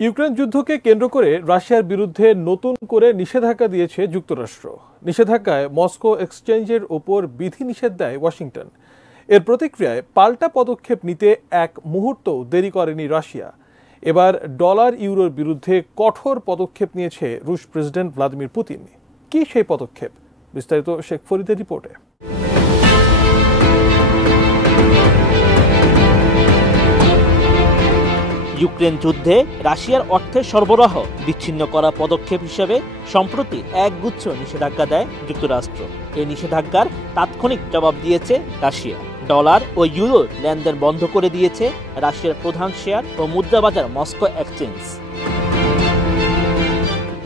Ukraine যুদ্ধকে কেন্দ্র করে রাশিয়ার বিরুদ্ধে নতুন করে নিষেধাজ্ঞা দিয়েছে যুক্তরাষ্ট্র। নিষেধাজ্ঞায় মস্কো এক্সচেঞ্জের ওপর বিধিনিষেধ দেয় ওয়াশিংটন। এর প্রতিক্রিয়ায় পাল্টা পদক্ষেপ নিতে এক মুহূর্তও দেরি করেনি রাশিয়া। এবার ডলার ইউরোর বিরুদ্ধে কঠোর পদক্ষেপ নিয়েছে রুশ প্রেসিডেন্ট ভ্লাদিমির পুতিন। কি সেই পদক্ষেপ? বিস্তারিত শেখ ফরিদের রিপোর্টে। ইউক্রেন যুদ্ধে রাশিয়ার অর্থের সরবরাহ বিচ্ছিন্ন করা পদক্ষেপ হিসেবে সম্প্রতি একগুচ্ছ নিষেধাজ্ঞা দেয় যুক্তরাষ্ট্র। এই নিষেধাজ্ঞার তাৎক্ষণিক জবাব দিয়েছে রাশিয়া। ডলার ও ইউরো লেনদেন বন্ধ করে দিয়েছে রাশিয়ার প্রধান শেয়ার ও মুদ্রা বাজার মস্কো এক্সচেঞ্জ।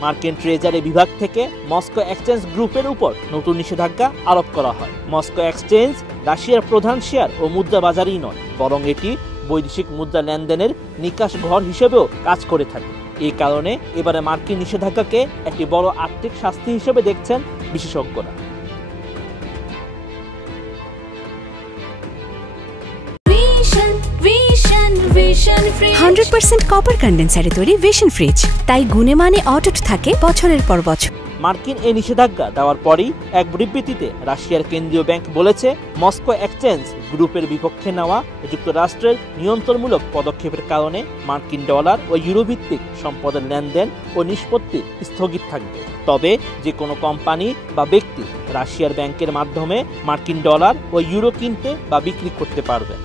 মার্কিন ট্রেজারি বিভাগ থেকে মস্কো এক্সচেঞ্জ গ্রুপের উপর নতুন নিষেধাজ্ঞা আরোপ করা হয়। মস্কো এক্সচেঞ্জ রাশিয়ার প্রধান শেয়ার ও মুদ্রা বাজারই নয়, বরং এটি বৈদেশিক মুদ্রা লেনদেনের নিকাশ ঘর হিসেবেও কাজ করে থাকে। এই কারণে এবারে মার্কিন নিষেধাজ্ঞাকে একটি বড় আর্থিক শাস্তি হিসেবে দেখছেন বিশেষজ্ঞরা। 100% কপার কন্ডেন্সারে তৈরি ভিশন ফ্রিজ, তাই গুণে মানে অটুট থাকে বছরের পর বছর। মার্কিন এই নিষেধাজ্ঞা দেওয়ার পরই এক বিবৃতিতে রাশিয়ার কেন্দ্রীয় ব্যাংক বলেছে, মস্কো এক্সচেঞ্জ গ্রুপের বিপক্ষে নেওয়া যুক্তরাষ্ট্রের নিয়ন্ত্রণমূলক পদক্ষেপের কারণে মার্কিন ডলার ও ইউরো ভিত্তিক সম্পদের লেনদেন ও নিষ্পত্তি স্থগিত থাকবে। তবে যে কোনো কোম্পানি বা ব্যক্তি রাশিয়ার ব্যাংকের মাধ্যমে মার্কিন ডলার ও ইউরো কিনতে বা বিক্রি করতে পারবে।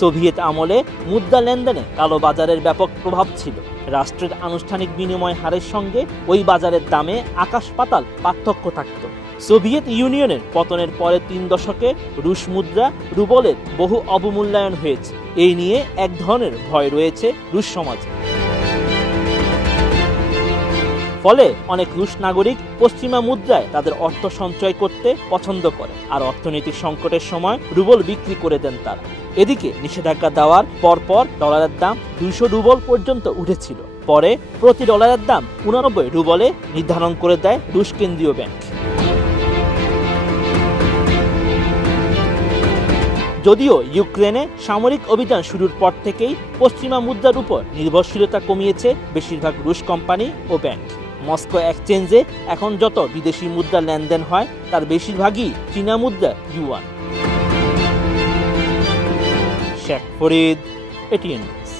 সোভিয়েত আমলে মুদ্রা লেনদেনে কালো বাজারের ব্যাপক প্রভাব ছিল। রাষ্ট্রের আনুষ্ঠানিক বিনিময় হারের সঙ্গে ওই বাজারের দামে আকাশ পাতাল পার্থক্য থাকত। সোভিয়েত ইউনিয়নের পতনের পরে 3 দশকে রুশ মুদ্রা রুবলের বহু অবমূল্যায়ন হয়েছে। এই নিয়ে এক ধরনের ভয় রয়েছে রুশ সমাজে। ফলে অনেক রুশ নাগরিক পশ্চিমা মুদ্রায় তাদের অর্থ সঞ্চয় করতে পছন্দ করে, আর অর্থনৈতিক সংকটের সময় রুবল বিক্রি করে দেন তারা। এদিকে নিষেধাজ্ঞা দেওয়ার পরপর ডলারের দাম 200 রুবল পর্যন্ত উঠেছিল। পরে প্রতি ডলারের দাম 89 রুবলে নির্ধারণ করে দেয় রুশ কেন্দ্রীয় ব্যাংক। যদিও ইউক্রেনে সামরিক অভিযান শুরুর পর থেকেই পশ্চিমা মুদ্রার উপর নির্ভরশীলতা কমিয়েছে বেশিরভাগ রুশ কোম্পানি ও ব্যাংক। মস্কো এক্সচেঞ্জে এখন যত বিদেশি মুদ্রা লেনদেন হয় তার বেশিরভাগই চীনা মুদ্রা yuan. Sheikh Farid, ATN news.